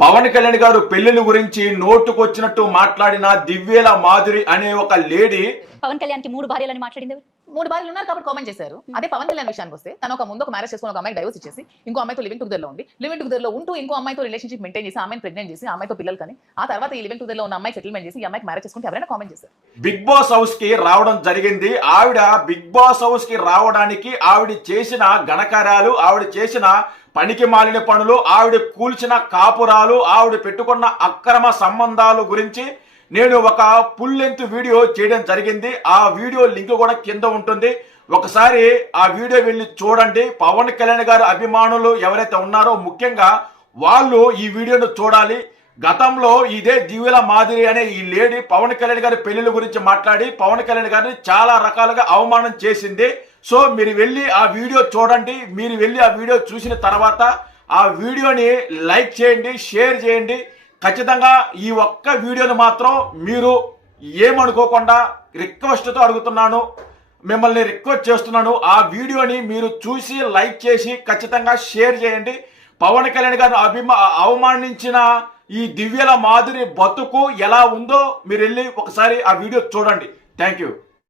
పవన్ కళ్యాణ్ గారు పెళ్ళిళ్ళ గురించి నోటుకొచ్చినట్టు మాట్లాడిన దివ్యేల మాధురి అనే ఒక లేడీ పవన్ కళ్యాణ్కి మూడు భార్యలని మాట్లాడింది? మూడు భార్యలు ఉన్నారు కాబట్టి కామెంట్ చేశారు. అదే పవన్ కళ్యాణ్ విషయానికి వస్తే తను ఒక ముందు ఒక మ్యారేజ్ చేసుకుని ఒక అమ్మాయి డైవర్స్ ఇచ్చేసి ఇంకో అమ్మాయితో లివింగ్ టుగెదర్లో ఉంది లివింగ్ టుగెదర్లో ఉంటూ ఇంకో అమ్మాయితో రిలేషన్షిప్ మెయింటైన్ చేసి ఆ అమ్మాయిని ప్రెగ్నెంట్ చేసి ఆ అమ్మాయితో పిల్లలు కానీ ఆ తర్వాత ఈ లివింగ్ టుగెదర్లో ఉన్న అమ్మాయి సెటిల్మెంట్ చేసి ఈ అమ్మాయికి మ్యారేజ్ చేసుకుంటే ఎవరైనా కామెంట్ చేశారు. బిగ్ బాస్ హౌస్కి రావడం జరిగింది. ఆవిడ బిగ్ బాస్ హౌస్కి రావడానికి ఆవిడ చేసిన ఘనకార్యాలు ఆవిడ చేసిన పనికి మాలిన పనులు ఆవిడ కూల్చిన కాపురాలు ఆవిడ పెట్టుకున్న అక్రమ సంబంధాలు గురించి నేను ఒక ఫుల్ లెంత్ వీడియో చేయడం జరిగింది. ఆ వీడియో లింక్ కూడా కింద ఉంటుంది. ఒకసారి ఆ వీడియో వెళ్ళి చూడండి. పవన్ కళ్యాణ్ గారి అభిమానులు ఎవరైతే ఉన్నారో ముఖ్యంగా వాళ్ళు ఈ వీడియోను చూడాలి. గతంలో ఇదే దివ్యుల మాదిరి అనే ఈ లేడీ పవన్ కళ్యాణ్ గారి పెళ్ళిళ్ళ గురించి మాట్లాడి పవన్ కళ్యాణ్ గారిని చాలా రకాలుగా అవమానం చేసింది. సో మీరు వెళ్ళి ఆ వీడియో చూడండి. మీరు వెళ్ళి ఆ వీడియో చూసిన తర్వాత ఆ వీడియోని లైక్ చేయండి షేర్ చేయండి. ఖచ్చితంగా ఈ ఒక్క వీడియోని మాత్రం మీరు ఏమనుకోకుండా రిక్వెస్ట్తో అడుగుతున్నాను. మిమ్మల్ని రిక్వెస్ట్ చేస్తున్నాను. ఆ వీడియోని మీరు చూసి లైక్ చేసి ఖచ్చితంగా షేర్ చేయండి. పవన్ కళ్యాణ్ గారు అభిమా అవమానించిన ఈ దివ్యల మాధురి బతుకు ఎలా ఉందో మీరు వెళ్ళి ఒకసారి ఆ వీడియో చూడండి. Thank you.